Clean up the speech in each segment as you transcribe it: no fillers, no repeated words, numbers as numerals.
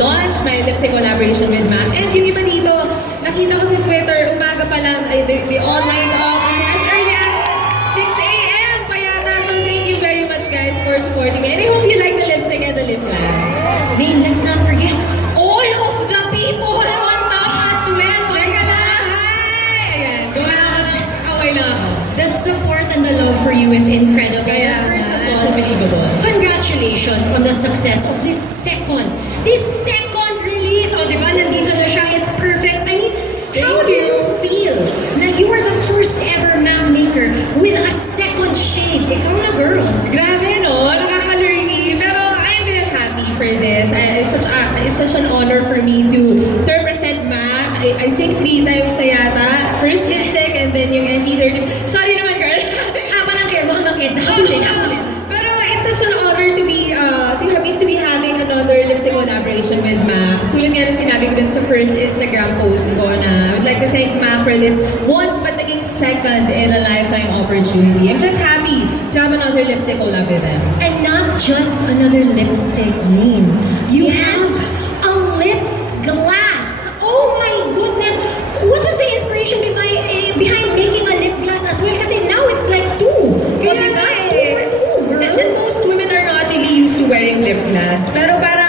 launched my lipstick collaboration with MAC. And yung iba dito, nakita ko sa Twitter, umaga pa lang, they all lined up as early as 6 a.m. pa yata. So thank you very much guys for supporting me. And I hope you like the lipstick and the lip gloss. Main, let's not forget All of the people on top as well. Teka lang, hi! Ayan, gawa lang ako ng away lang ako. the support and the love for you is incredible. Kaya, First of it's all, unbelievable. congratulations on the success of this second release. O, di ba? Nandito na siya. It's perfect. I mean, how Thank do you. you feel na you are the first ever map maker with a second shade? Ikaw na, girl. Grabe, no? Nakaka-learning. Pero I'm very happy for this. It's such an honor for me to represent MAC. I think 3 times na yata. First lipstick and then yung NT30. Sorry naman, girl. Haba ng hair mo, ang lakit. Pero it's such an honor to be having another lipstick collaboration with MAC. Tulad nga na sinabi ko dun sa first Instagram post ko na I would like to thank MAC for this once but naging second in a lifetime opportunity. I'm just happy to have another lipstick collab with them. And not just another lipstick, Main. You have a lip glass. Oh my goodness! What was the inspiration behind making a lip glass as well? Kasi now it's like 2. Kaya nga eh. And most women are not really used to wearing lip gloss. Pero parang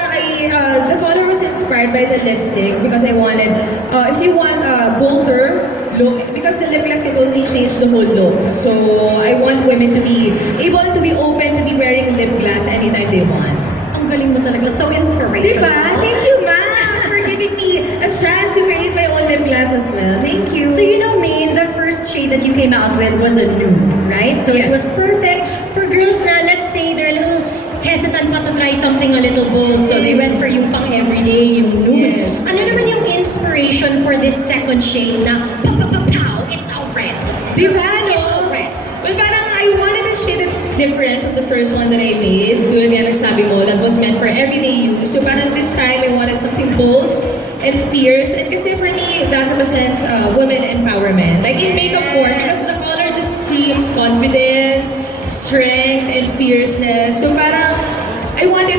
the color was inspired by the lipstick because I wanted, if you want a bolder look, because the lip gloss can only change the whole look. So I want women to be able to be open to be wearing lip gloss anytime they want. Ang galing mo talaga. So inspirational. Diba? Thank you, ma'am, for giving me a chance to create my own lip gloss as well. Thank you. So you know, Main, the first shade that you came out with was a nude, right? So Yes. it was perfect for girls na, let's say, they're a little hesitant pa to try something a little bold. So they went for yung pang everyday, yung nude. Yes. Ano naman yung inspiration for this second shade na pow, it's all red. Diba, no? It's all red. Well, parang I wanted a shade that's different from the first one that I made. Doon nga nagsabi mo, that was meant for everyday use. So parang this time, I wanted something bold and fierce. And kasi for me, that represents women empowerment. Like in makeup form, because the color just screams confidence, strength, and fierceness. So parang, I want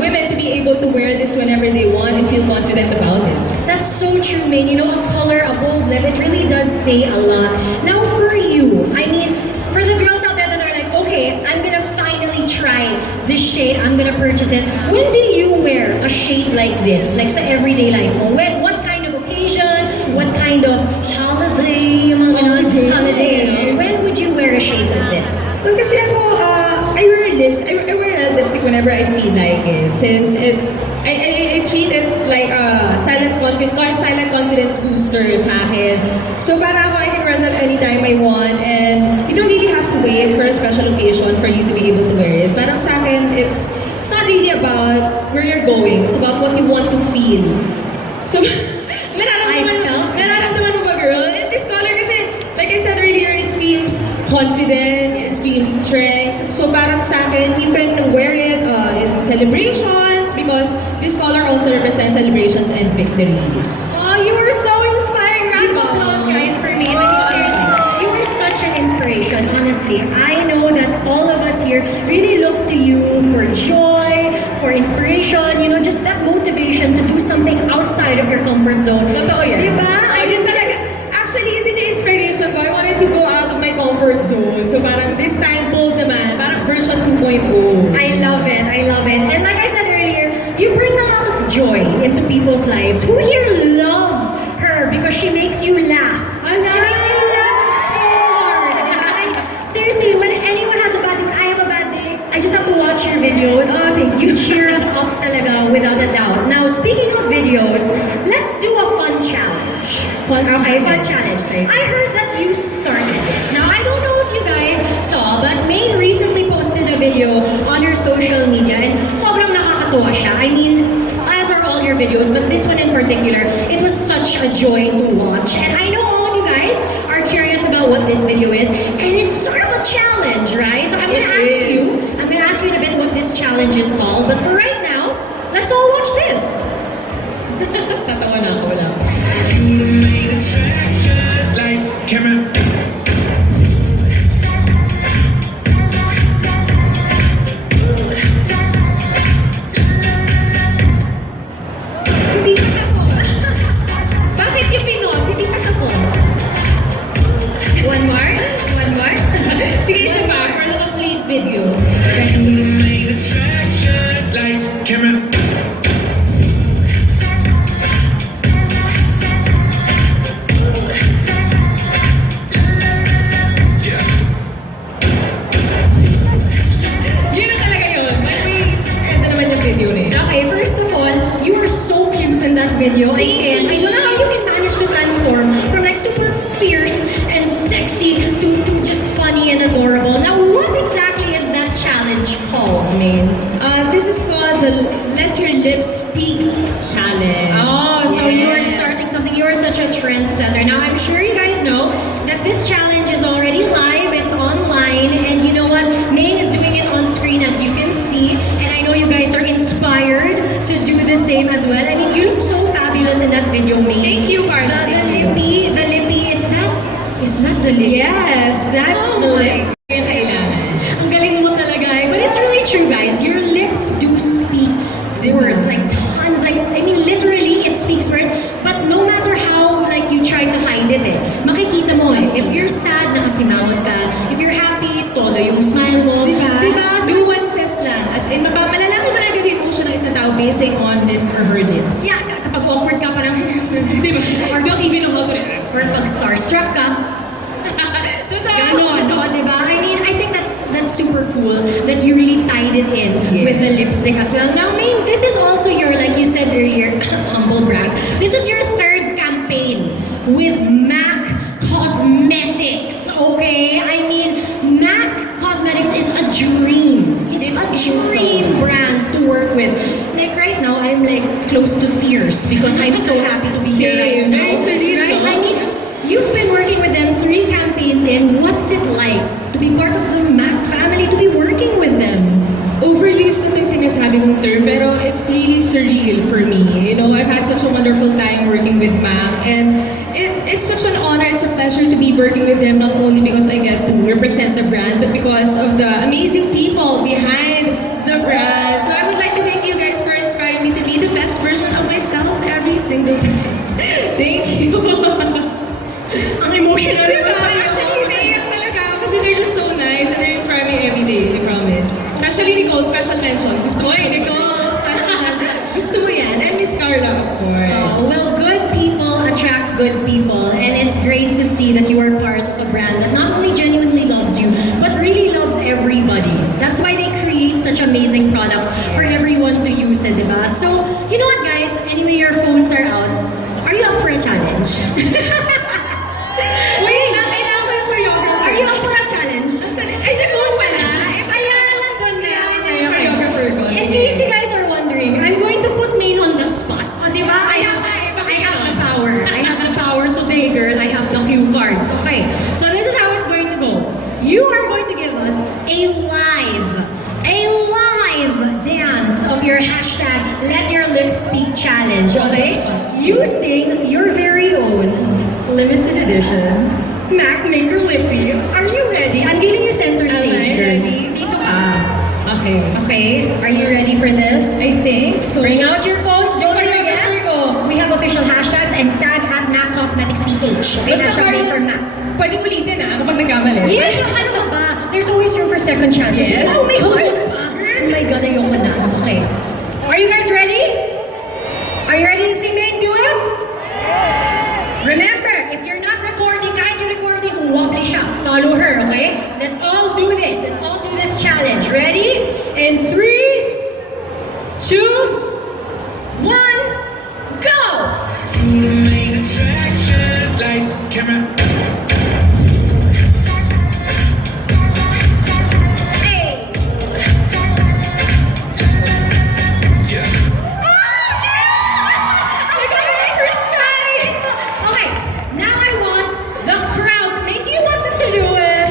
women to be able to wear this whenever they want and feel confident about it. That's so true, Main. You know, a color, a bold lip, it really does say a lot. Now, for you, I mean, for the girls out there that are like, okay, I'm gonna finally try this shade, I'm gonna purchase it. When do you wear a shade like this? Like sa everyday life mo? What kind of occasion? What kind of holiday? Yung mga ganon, holiday, no? When would you wear a shade like this? Well, kasi ako, I wear a lipstick whenever I feel like it. Since I treat it like a silent confidence booster sa akin. So para ako, I can wear that anytime I want and you don't really have to wait for a special occasion for you to be able to wear it. Parang sa akin, it's not really about where you're going. It's about what you want to feel. So, nararamdaman mo ba, girl? And this color kasi, like I said earlier, it screams confidence, it screams strength. So parang sa akin, you can wear it in celebrations because this color also represents celebrations and victories. Oh, you were so inspiring. Round of applause, guys, for me. Seriously, you were such an inspiration, honestly. I know that all of us here really look to you for joy, for inspiration, you know, just that motivation to do something outside of your comfort zone. Totoo yan. Diba? Ayun talaga. Actually, yun din yung inspiration ko. I wanted to go out of my comfort zone. So parang this time, bold naman. Parang version 2.0. I love it. I love it. And like I said earlier, you bring a lot of joy into people's lives. Who here loves her because she makes you laugh? She makes you laugh so hard. Like, seriously, when anyone has a bad day, I have a bad day, I just have to watch your videos. You cheer us up talaga without a doubt. Now, speaking of videos, let's do a fun challenge. Fun challenge. I heard that you started it. Now, I don't know if you guys saw, but May recently posted a video on her social media and sobrang nakakatuwa siya. I mean, as are all your videos, but this one in particular, it was such a joy to watch. And I know all of you guys are curious about what this video is, and it's sort of a challenge, right? So I'm going to ask you in a bit what this challenge is called, but for right now, let's all watch this. Tatawa na ako, wala. Lights, camera. video. I can't. I don't know how you can manage to transform from like super fierce and sexy to just funny and adorable. Now, what exactly is that challenge called, Maine? This is called the Let Your Lips Speak Challenge. Oh, so Yes. you're starting something. You're such a trendsetter. Now, I'm sure you guys know that this challenge is already live. It's online. And you know what? Maine is doing it on screen, as you can see. And I know you guys are inspired to do the same as well. I mean, you look so fabulous in that video, Maine. Thank you, Carla. The Thank you. lippy, is that the lippy? Yes, that's Oh the my lip. Yung kailangan. Ang galing mo talaga eh. But it's really true, guys. Your lips do speak words. Like tons. Like, I mean, literally, it speaks words. But no matter how, like, you try to hide it eh. Makikita mo eh. If you're sad, nakasimangot ka. If you're happy, todo yung smile mo. Diba? Diba? Nuances lang. As in, malalaman mo na agad yung emotion ng isang tao basing on his or her lips. Yeah, kapag awkward ka, parang, Diba? Or don't even know how to react. or pag starstruck ka, ganon, no, diba? I mean, I think that's super cool that you really tied it in Yes. with the lipstick as well. Now, Maine, this is also your, like you said earlier, humble brag. This is your third campaign with MAC Cosmetics, okay? I mean, MAC Cosmetics is a dream. It's a dream brand to work with. Like right now, I'm like close to tears because I'm so happy to be here right Same. now. Nice to meet you. Right? I mean, you've been working with them 3 campaigns in. What's it like to be part of the MAC family, to be working with them? Overused na ito yung sinasabi kong term, pero it's really surreal for me. You know, I've had such a wonderful time working with MAC, and it's such an honor, it's a pleasure to be working with them, not only because I get to represent the brand, but because of the amazing people behind the brand. So I would like to thank you guys for inspiring me to be the best version of myself every single day. Thank you. Ang emotional Diba? Actually, naiyak talaga ako kasi they're just so nice and they inspire me every day, I promise. Especially Nicole, special mention. Gusto mo Oy, Nicole! Gusto mo yan. And Miss Carla, of course. Oh, well, good people attract good people, and it's great to see that you are part of a brand that not only genuinely loves you, but really loves everybody. That's why they create such amazing products for everyone to use, diba? So, you know what, guys? Anyway, your phones are out. Are you up for a challenge? Wait lang, kailangan ko yung choreographer. Are you up for a challenge? Ay, Nicole pala. Ayan, nandun na. Kailangan yung choreographer ko. In case you guys are wondering, I'm going to put Maine on the spot. O, di ba? I have the power. I have the power today, girl. I have the cue cards. Okay. So this is how it's going to go. You are going to give us a live dance of your hashtag Let Your Lips Speak Challenge. Okay? Using your very own limited edition MAC Maker Lippy. Are you ready? I'm giving you center Am I stage, girl. ready? Dito ka. Okay. Okay, are you ready for this? I think so. Bring out your phones, don't Here forget. we go. We have official hashtags and tag at MAC Cosmetics PH. Okay, Basta hashtag parang- Maker MAC. Pwede ulitin kapag nagkamali. Yes, ano ka ba? There's always room for second chances. Yes. Oh, may hope pa. Oh my God, ayoko na. Okay. Are you guys ready? Are you ready to see Maine do it? Remember, if you're not recording, kahit you're recording, huwag siya. Follow her, okay? Let's all do this. Let's all do this challenge. Ready? In 3, 2, 1, go! Main attraction. Lights, camera. Hey! Yeah. Okay, now I want the crowd. Make you want them to do it.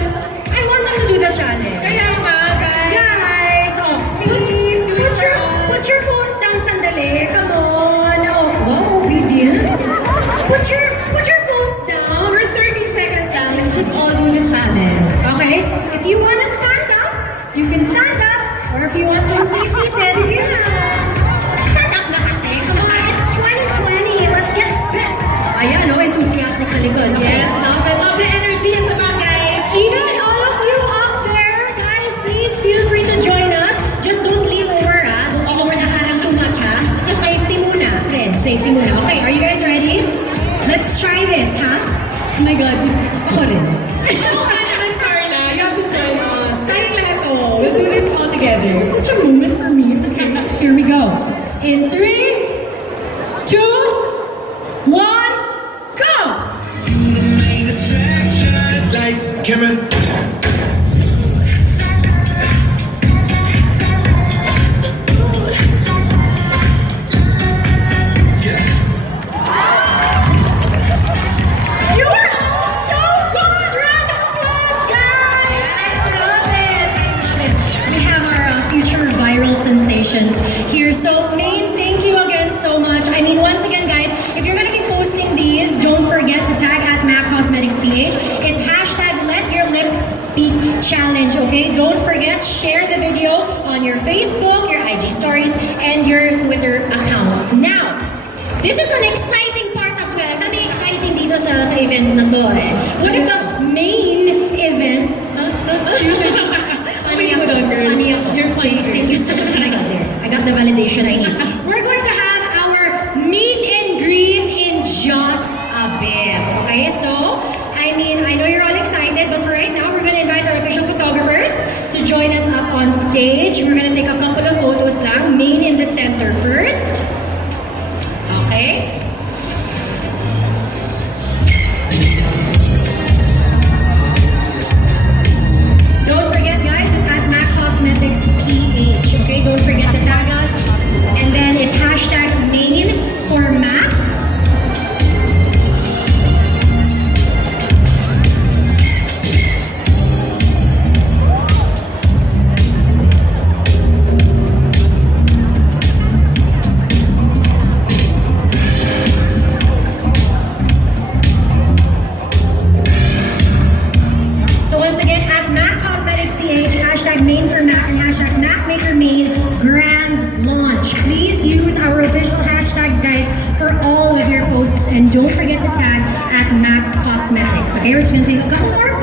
I want them to do the challenge. Kaya nga, guys. Guys, oh, Please, do it for us. put your phones down sandali. Come on. Oh, wow, obedient. Put your phones down. For 30 seconds lang, let's just all do the challenge. Okay, if you want to stand up, you can stand up. Or if you want to stay seated, stand up na kasi. Come on, it's 2020. Let's get this. Ayan, no, enthusiastic sa likod. Yes, love the energy in the back, guys. Even all of you up there, guys, please feel free to join us. Just don't lean over, ah. Don't lean over the harang too much, ha. Just safety muna, friends. Safety muna. Okay, are you guys ready? Let's try this, ha? Oh my God. Ako rin. And Carla, you have to join us. Tayong lahat to. We'll do this all together. Such a moment for me. Okay, here we go. In 3, 2, camera. Yeah. You are so good! Round of applause, guys! Love it! We have our future viral sensations here. So, Maine, thank you again so much. I mean, once again, guys, if you're gonna be posting these, don't forget to tag at MAC Cosmetics PH. It's hashtag Let Your Lips Speak Challenge, okay? Don't forget, share the video on your Facebook, your IG stories, and your Twitter account. Now, this is an exciting part as well. Kami exciting dito sa event na to eh. One of the main events. Wait, hold on, girl. You're playing. Thank you so much. I got there. I got the validation I need. We're going to have our meet and greet in just a bit. Okay, so, I mean, I know you're all excited, but for right now, we're going to invite our official photographers to join us up on stage. We're going to take a couple of photos lang. Main in the center first. Okay. Don't forget, guys, it's at MAC Cosmetics PH. Okay, don't forget to tag us. And then it's hashtag main for MAC. So once again, at MAC Cosmetics PH, hashtag main for MAC and hashtag MAC Maker Main Grand Launch. Please use our official hashtag, guys, for all of your posts. And don't forget to tag at MAC Cosmetics. Okay, we're just going to take a couple more